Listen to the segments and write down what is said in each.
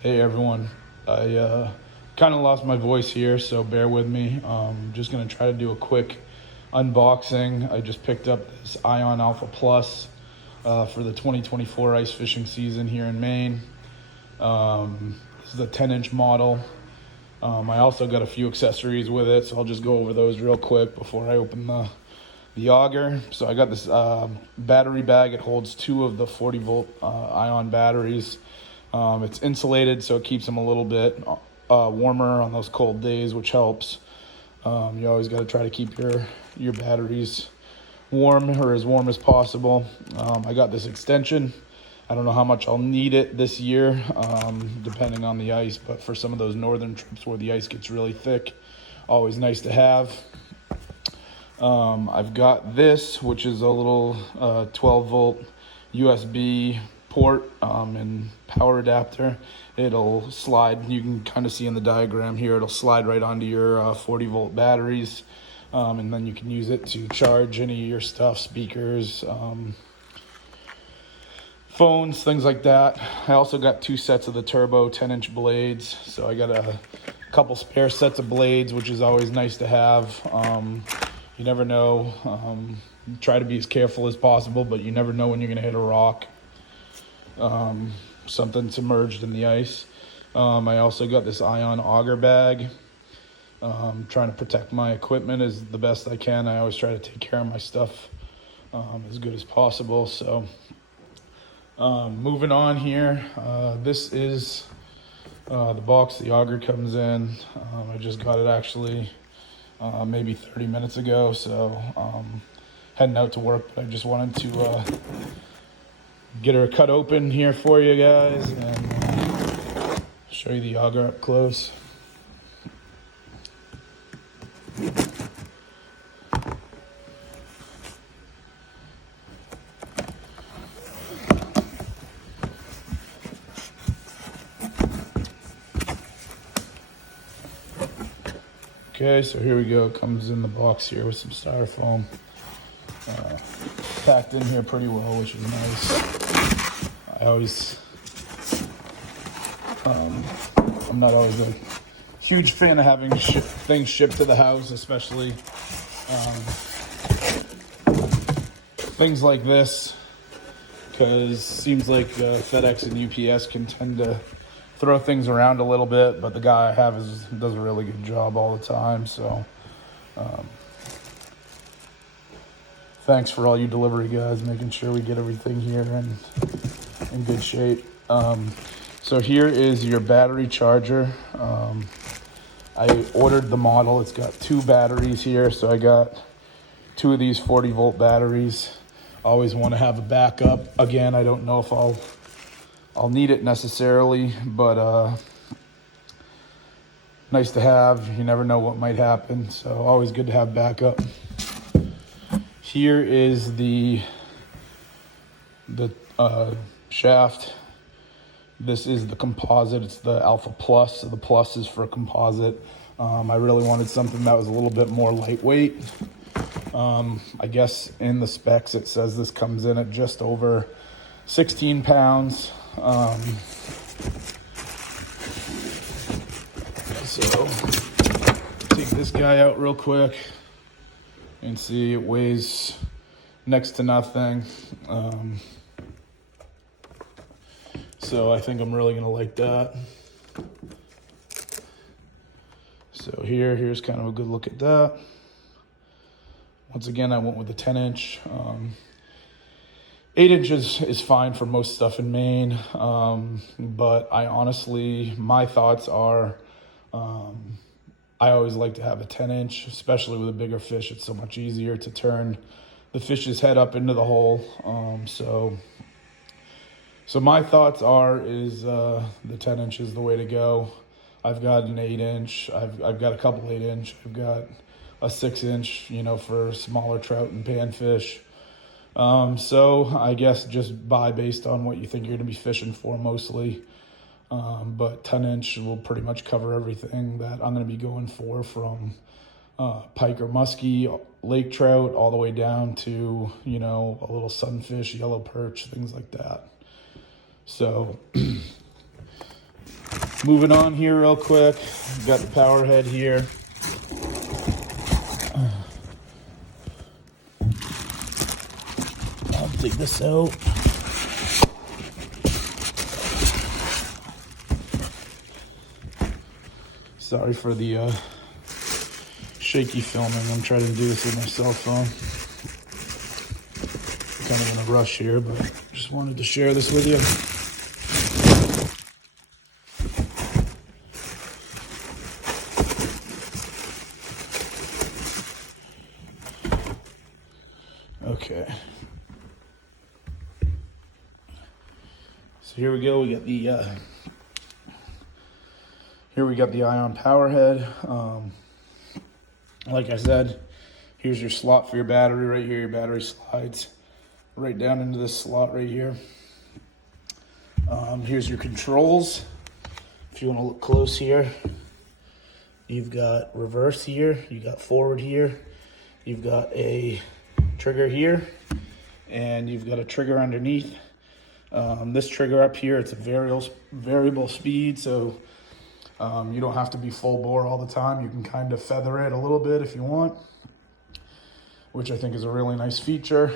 Hey everyone, I kind of lost my voice here, so bear with me. Just gonna try to do a quick unboxing. I just picked up this Ion Alpha Plus for the 2024 ice fishing season here in Maine. This is a 10-inch model. I also got a few accessories with it, so I'll just go over those real quick before I open the auger. So I got this battery bag. It holds two of the 40-volt Ion batteries. It's insulated, so it keeps them a little bit warmer on those cold days, which helps. You always got to try to keep your batteries warm, or as warm as possible. I got this extension. I don't know how much I'll need it this year, depending on the ice, but for some of those northern trips where the ice gets really thick, always nice to have. I've got this, which is a little 12-volt USB port and power adapter. It'll slide, you can kind of see in the diagram here, it'll slide right onto your 40-volt batteries, and then you can use it to charge any of your stuff, speakers, phones, things like that. I also got two sets of the turbo 10-inch blades, so I got a couple spare sets of blades, which is always nice to have. You never know. Try to be as careful as possible, but you never know when you're going to hit a rock, something submerged in the ice. I also got this Ion auger bag. Trying to protect my equipment as the best I can. I always try to take care of my stuff as good as possible. So moving on here, this is the box the auger comes in. I just got it actually maybe 30 minutes ago, so heading out to work, but I just wanted to get her cut open here for you guys and show you the auger up close. Okay, so here we go. It comes in the box here with some styrofoam. Packed in here pretty well, which is nice. I'm not always a huge fan of having things shipped to the house, especially things like this, because it seems like FedEx and UPS can tend to throw things around a little bit, but the guy I have does a really good job all the time. So thanks for all you delivery guys, making sure we get everything here in good shape. So here is your battery charger. I ordered the model. It's got two batteries here, so I got two of these 40-volt batteries. Always want to have a backup. Again, I don't know if I'll need it necessarily, but nice to have. You never know what might happen, so always good to have backup. Here is the shaft. This is the composite. It's the Alpha Plus, so the Plus is for composite. I really wanted something that was a little bit more lightweight. I guess in the specs it says this comes in at just over 16 pounds. So take this guy out real quick and see it weighs next to nothing. So I think I'm really gonna like that. So here's kind of a good look at that. Once again, I went with a 10-inch. 8 inches is fine for most stuff in Maine, but my thoughts are, I always like to have a 10-inch, especially with a bigger fish. It's so much easier to turn the fish's head up into the hole. So my thoughts is the 10-inch is the way to go. I've got an 8-inch. I've got a couple 8-inch. I've got a 6-inch, for smaller trout and panfish. So I guess just buy based on what you think you're going to be fishing for mostly. But 10-inch will pretty much cover everything that I'm going to be going for, from pike or muskie, lake trout, all the way down to, a little sunfish, yellow perch, things like that. So moving on here real quick. Got the power head here. I'll take this out. Sorry for the shaky filming. I'm trying to do this with my cell phone. I'm kind of in a rush here, but just wanted to share this with you. Okay. So here we go. We got the here we got the ion power head. Like I said, here's your slot for your battery right here. Your battery slides right down into this slot right here. Here's your controls. If you want to look close here, you've got reverse here, you got forward here, you've got a trigger here, and you've got a trigger underneath. This trigger up here, it's a variable speed, so you don't have to be full bore all the time. You can kind of feather it a little bit if you want, which I think is a really nice feature.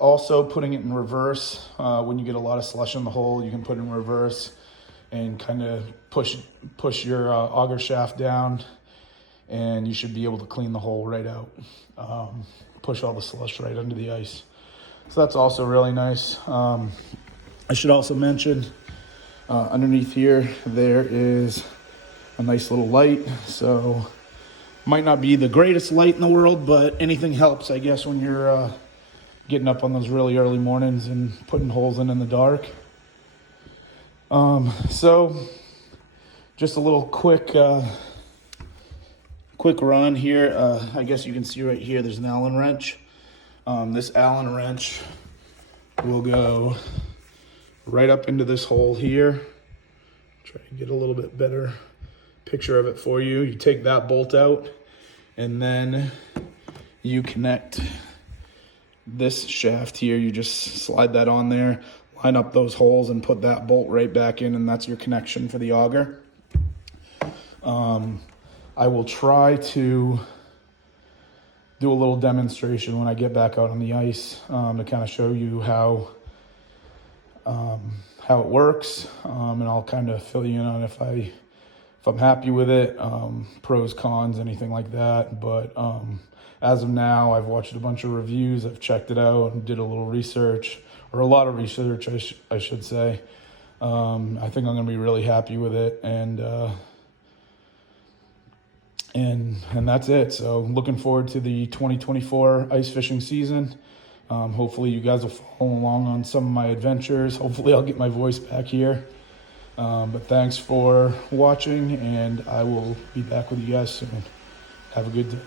Also, putting it in reverse, when you get a lot of slush in the hole, you can put it in reverse and kind of push your auger shaft down, and you should be able to clean the hole right out. Push all the slush right under the ice. So that's also really nice. I should also mention, underneath here, there is a nice little light. So might not be the greatest light in the world, but anything helps, I guess, when you're getting up on those really early mornings and putting holes in the dark. So just a little quick run here. I guess you can see right here, there's an Allen wrench. This Allen wrench will go right up into this hole here. Try to get a little bit better picture of it for you. You take that bolt out, and then you connect this shaft here. You just slide that on there, line up those holes, and put that bolt right back in, and that's your connection for the auger. I will try to do a little demonstration when I get back out on the ice, to kind of show you how it works, and I'll kind of fill you in on if I'm happy with it, pros, cons, anything like that. But as of now, I've watched a bunch of reviews, I've checked it out and did a little research, or a lot of research, I should say. I think I'm going to be really happy with it, and that's it. So looking forward to the 2024 ice fishing season. Hopefully you guys will follow along on some of my adventures. Hopefully I'll get my voice back here. But thanks for watching, and I will be back with you guys soon. Have a good day.